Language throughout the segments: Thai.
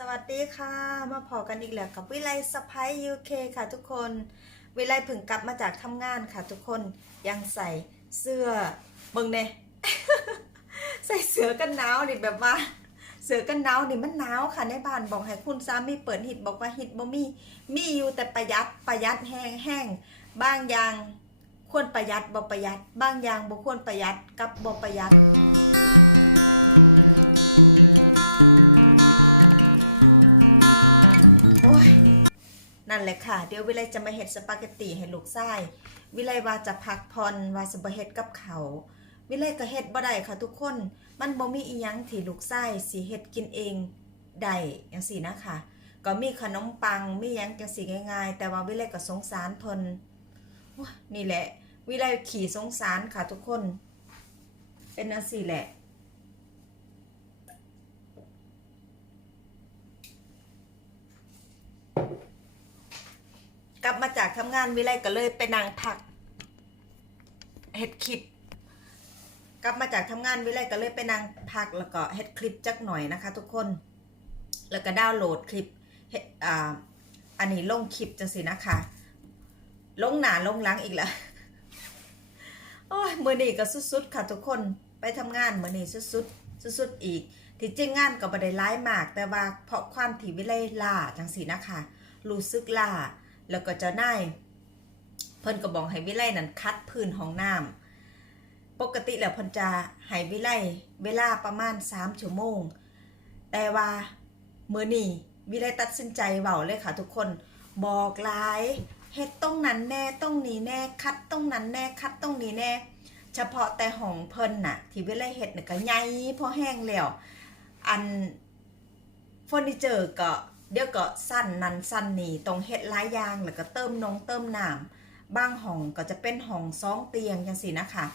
สวัสดีค่ะ มาพอกันอีกแล้วกับวิไลสไปยูเคค่ะทุกคน วิไลเพิ่งกลับมาจากทำงานค่ะทุกคนยังใส่เสื้อเบิ่งเน่ใส่เสื้อกันหนาวนี่แบบว่า เสื้อกันหนาวนี่มันหนาวค่ะในบ้านบอกให้คุณสามีเปิดหิดบอกว่าหิดบ่มีมีอยู่แต่ประหยัดประหยัดแห้งแห้งบางอย่างควรประหยัดบ่ประหยัด บางอย่างบ่ควรประหยัดกับบ่ประหยัด นั่นแหละค่ะ เดี๋ยววิไลจะมาเฮ็ดสปาเกตตีให้ลูกชายวิไลว่าจะพักผ่อนว่าสิบ่เฮ็ดกับเขา วิไลก็เฮ็ดบ่ได้ค่ะทุกคน มันบ่มีอีหยังที่ลูกชายสิเฮ็ดกินเองได้จังซี่นะคะ ก็มีขนมปังมีหยังจังซี่ง่ายๆ แต่ว่าวิไลก็สงสารเพิ่นนี่แหละ วิไลขี่สงสารค่ะทุกคน เป็นจังซี่แหละ กลับมาจาก ทำงานวิไลก็เลยไปนั่งพักเฮ็ดคลิป กลับมาจากทำงานวิไลก็เลยไปนั่งพักแล้วก็เฮ็ดคลิปจักหน่อยนะคะ ทุกคน แล้วก็ดาวน์โหลดคลิปอ่าอันนี้ลงคลิปจังสินะคะ ลงหนาลงหลังอีกแล้วโอ้ยมือนี้ก็สุดๆค่ะทุกคนไปทำงานมือนี้สุดๆสุดๆอีก ที่จริงงานก็บ่ได้ร้ายมาก แต่ว่าเพราะความที่วิไลล่าจังสินะคะรู้สึกล่า แล้วก็เจ้านายเพิ่นก็บอกให้วิไลนั้นคัดพื้นห้องน้ำปกติแล้วเพิ่นจะให้วิไลเวลาประมาณ3ชั่วโมง แต่ว่ามื้อนี้วิไลตัดสินใจเว้าเลยค่ะทุกคนบอกหลายเฮ็ดตรงนั้นแน่ตรงนี้แน่คัดตรงนั้นแน่คัดตรงนี้แน่ เฉพาะแต่ห้องเพิ่นน่ะ ที่วิไลเฮ็ดน่ะก็ใหญ่พอแห้งแล้วอันเฟอร์นิเจอร์ก็ เดี๋ยวก็สั้นนันสั้นนี่ตรงเฮ็ดหลายอย่างแล้วก็เติมนงเติมน้ำบางห้องก็จะเป็นห้องสองเตียงจังซี่นะคะ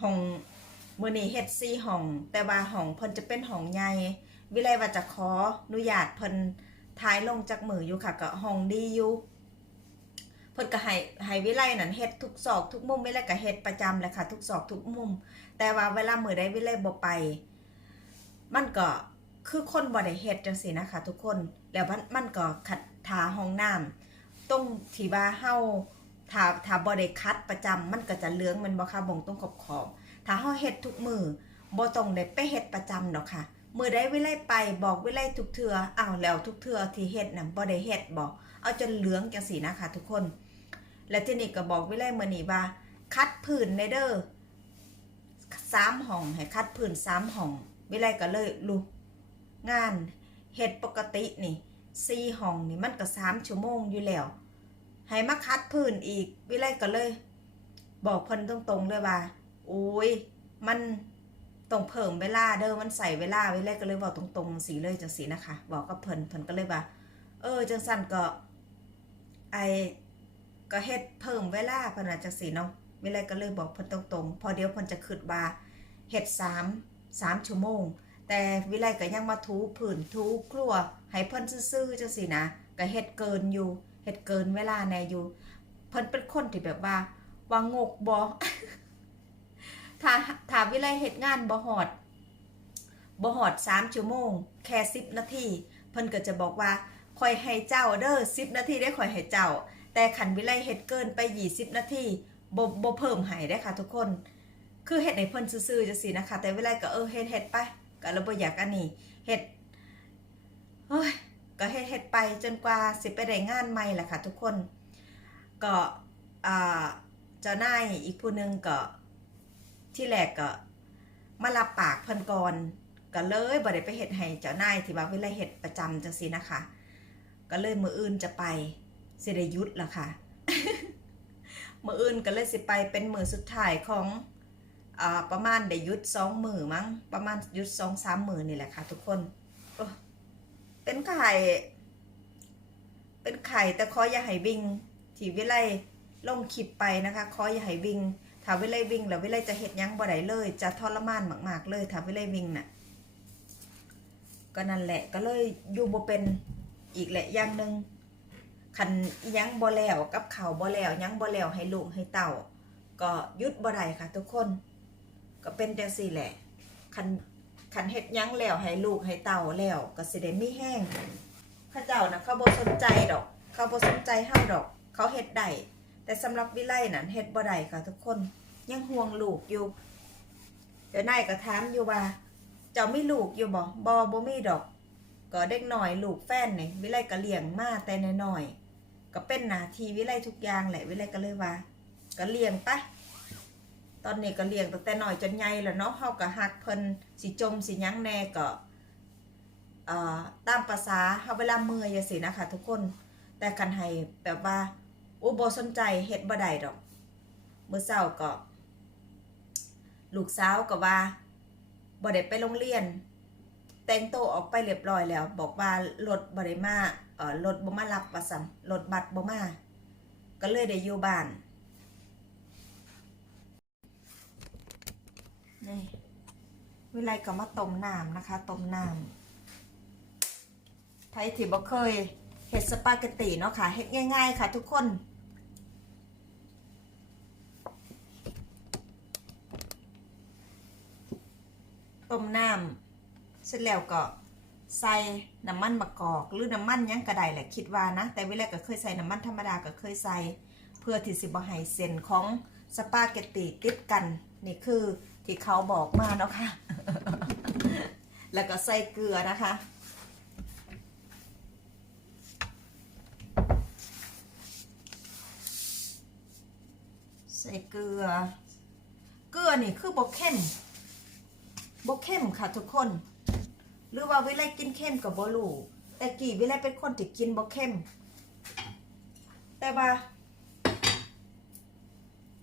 ห้องมื้อนี้เฮ็ดสี่ห้อง แต่ว่าห้องเพิ่นจะเป็นห้องใหญ่วิไลว่าจะขออนุญาตเพิ่นท้ายลงจากมืออยู่ค่ะก็ห้องดีอยู่เพิ่นก็ให้ให้วิไลนั่นเฮ็ดทุกซอกทุกมุมวิไลก็เฮ็ดประจำเลยค่ะ ทุกซอกทุกมุม แต่ว่าเวลามือใดวิไลบ่ไป มันก็ คือคนบ่ได้เฮ็ดจังซี่นะคะ ทุกคนแล้วมันมันก็ขัดทาห้องน้ำตรงที่ว่าเฮาถ้าถ้าบ่ได้คัดประจำมันก็จะเหลืองมันบ่ค่ะบ่งตรงขอบขอบถ้าเฮาเฮ็ดทุกมือบ่ต้องได้ไปเฮ็ดประจำดอกค่ะมือใดวิไลไปบอกวิไลทุกเทืออ้าวแล้วทุกเทือที่เฮ็ดน่ะบ่ได้เฮ็ดบ่เอาจนเหลืองจังซี่นะคะ ทุกคน แล้วทีนี้ก็บอกวิไลมื้อนี้ว่า คัดพื้นในเด้อสามห้องให้คัดพื้นสามห้องวิไลก็เลยลุก งานเฮ็ดปกตินี่สี่ห้องนี่มันก็สามชั่วโมงอยู่แล้ว ให้มาคัดพื้นอีก วิไลก็เลย บอกเพิ่นตรงๆเลยว่าโอ้ยมันต้องเพิ่มเวลาเด้อมันใส่เวลาวิไลก็เลยบอกตรงๆสีเลยจังสีนะคะ บอกกับเพิ่นเพิ่นก็เลยว่า เออจังสันก็ ไอก็เฮ็ดเพิ่มเวลาเพิ่นว่าจังสีเนาะวิไลก็เลยบอกเพิ่นตรงๆ พอเดี๋ยวเพิ่นจะคิดว่าเฮ็ดสามสามชั่วโมง แต่วิไลก็ยังมาถูผืนถูครัวให้เพิ่นซื่อๆจังซี่นะก็เฮ็ดเกินอยู่เฮ็ดเกินเวลาแน่อยู่ เพิ่นเป็นคนที่แบบว่าว่างกบ่ถ้าถ้าวิไลเฮ็ดงานบ่ฮอดบ่ฮอด3ชั่วโมง แค่10นาทีเพิ่นก็จะบอกว่าคอยให้เจ้าเด้อ10นาทีได้คอยให้เจ้า แต่ขันวิไลเฮ็ดเกินไป20นาทีบ่บ่เพิ่มให้ได้ค่ะทุกคน คือเฮ็ดให้เพิ่นซื่อๆจังซี่นะคะ แต่วิไลก็เออเฮ็ดเฮ็ดไป ก็เลยบ่อยากอันนี้เฮ็ดเฮ้ยก็เฮ็ดเฮ็ดไปจนกว่าสิไปได้งานใหม่แหละค่ะทุกคน ก็อ่าเจ้านายอีกผู้หนึงก็ที่แรกก็มารับปากเพิ่นก่อนก็เลยบ่ได้ไปเฮ็ดให้เจ้านายที่ว่าเวลาเฮ็ดประจำจังซี่นะคะ ก็เลยมื้ออื่นจะไปสิได้ยุดล่ะค่ะ มื้ออื่นก็เลยสิไปเป็นมื้อสุดท้ายของ ประมาณได้ยุดสองมือมั้ง ประมาณยุดสองสามมือนี่แหละค่ะ ทุกคน เป็นไข่ เป็นไข่แต่ขออย่าให้วิ่งที่วิไลลงคลิปไปนะคะขออย่าให้วิ่งถ้าวิไลวิ่งแล้ววิไลจะเห็ดยังบ่ได้เลย จะทรมานมาก ๆ เลยถ้าวิไลวิ่งน่ะ ก็นั่นแหละก็เลยอยู่บ่เป็นอีกแหละอย่างหนึ่งคันยังบ่แล้วกับเข้าบ่แล้วยังบ่แล้วให้ลูกให้เต้าก็ยุดบ่ได้ค่ะทุกคน ก็เป็นจังซี่แหละคันขันเฮ็ดยั้งแล้วให้ลูกให้เต่าแล้วก็สิได้มีแห้งข้าเจ้านะเขาบ่สนใจดอก เขาบ่สนใจเฮาดอก เขาเฮ็ดได้แต่สำหรับวิไลนั่นเฮ็ดบ่ได้ค่ะทุกคนยังห่วงลูกอยู่เดี๋ยวนายก็ถามอยู่ว่า เจ้าไมีลูกอยู่บ่บ่บ่มีดอก ก็เด็กหน่อยลูกแฟนนี่วิไลก็เลี้ยงมาแต่น้อยๆก็เป็นหน้าที่วิไลทุกอย่างแหละวิไลก็เลยว่า ก็เลี้ยงไป ตอนนี้ก็เลี้ยงตั้งแต่น้อยจนใหญ่แล้วเนาะเฮาก็ฮักเพิ่นสิจมสิยั้งแน่ก็ตามภาษาเฮาเวลาเมื่อยจังซี่นะคะทุกคน แต่คันให้แบบว่าอุบ่สนใจเฮ็ดบ่ได้ดอกมื้อเช้าก็ ลูกสาวก็ว่าบ่ได้ไปโรงเรียน แต่งโตวออกไปเรียบร้อยแล้ว บอกว่ารถบ่ได้มาเอ่อรถบ่มารับว่าซั่นรถบัสบ่มาก็เลยได้อยู่บ้าน นี่วิไลก็มาต้มน้ำนะคะต้มน้ำไทยที่บ่เคยเฮ็ดสปาเกตตีเนาะค่ะเฮ็ดง่ายๆค่ะทุกคนต้มน้ำเสร็จแล้วก็ใส่น้ำมันมะกอก หรือน้ำมันยังกระไดแหละคิดว่านะ แต่เวลาก็เคยใส่น้ำมันธรรมดาก็เคยใส่ เพื่อที่สิบ่ให้เส้นของสปาเกตตีติดกัน นี่คือ ที่เขาบอกมาเนาะค่ะ แล้วก็ใส่เกลือนะคะ ใส่เกลือ เกลือนี่คือบกเข้มบกเข้มค่ะทุกคน หรือว่าเวลกินเข้มกับบลูแต่กี่เวลเป็นคนที่กินบกเข้ม แต่ว่า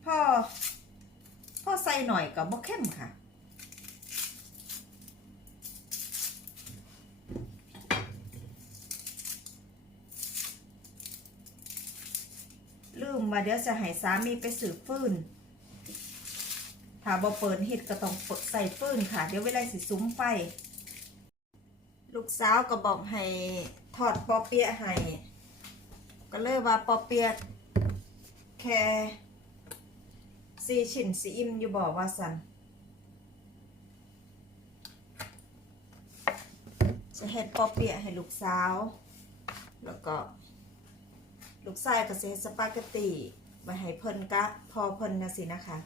พ่อ พ่อใส่หน่อยกับบกเข้มค่ะ ลืมมาเดี๋ยวจะให้สามีไปสืบฟืนถ้าบ่เปิดเห็ดก็ต้องปดใส่ฟืนค่ะ เดี๋ยวเวลาสิซุ้มไฟ ลูกสาวก็บอกให้ทอดปอเปียะให้ก็เลยว่าปอเปียะแค่ สี่ชิ้นสีอิ่มอยู่บอกว่าสันจะเฮ็ดปอเปียให้ลูกสาว แล้วก็ ลูกชายก็เฮ็ดสปาเกตตีไว้ให้เพิ่นกะพอเพิ่นนะสินะคะ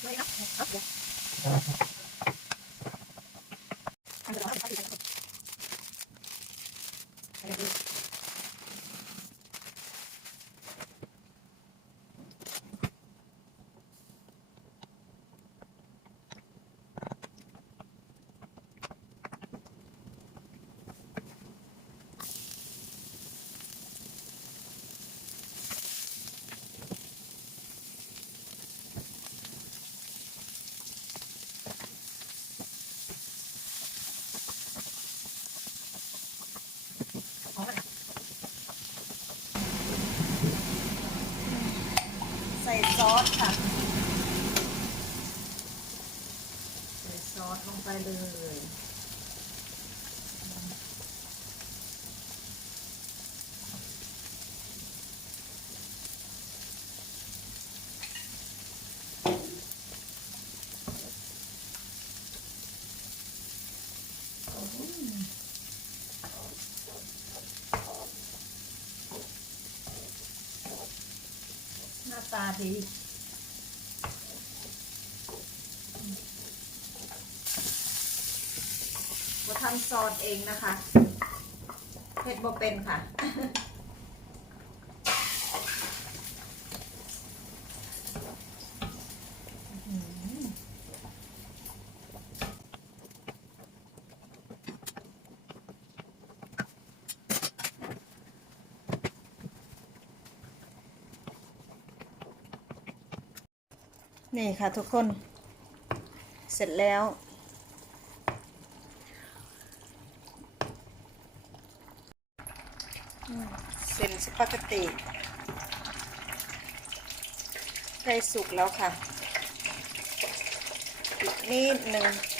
ใส่ครับ ซอสค่ะ ใส่ซอสลงไปเลย หน้า ตาดีมาทำซอสเองนะคะเผ็ดบ่เป็นค่ะ นี่ค่ะทุกคน เสร็จแล้ว เส้นสปาเกตตีใกล้สุกแล้วค่ะอีกนิดหนึ่ง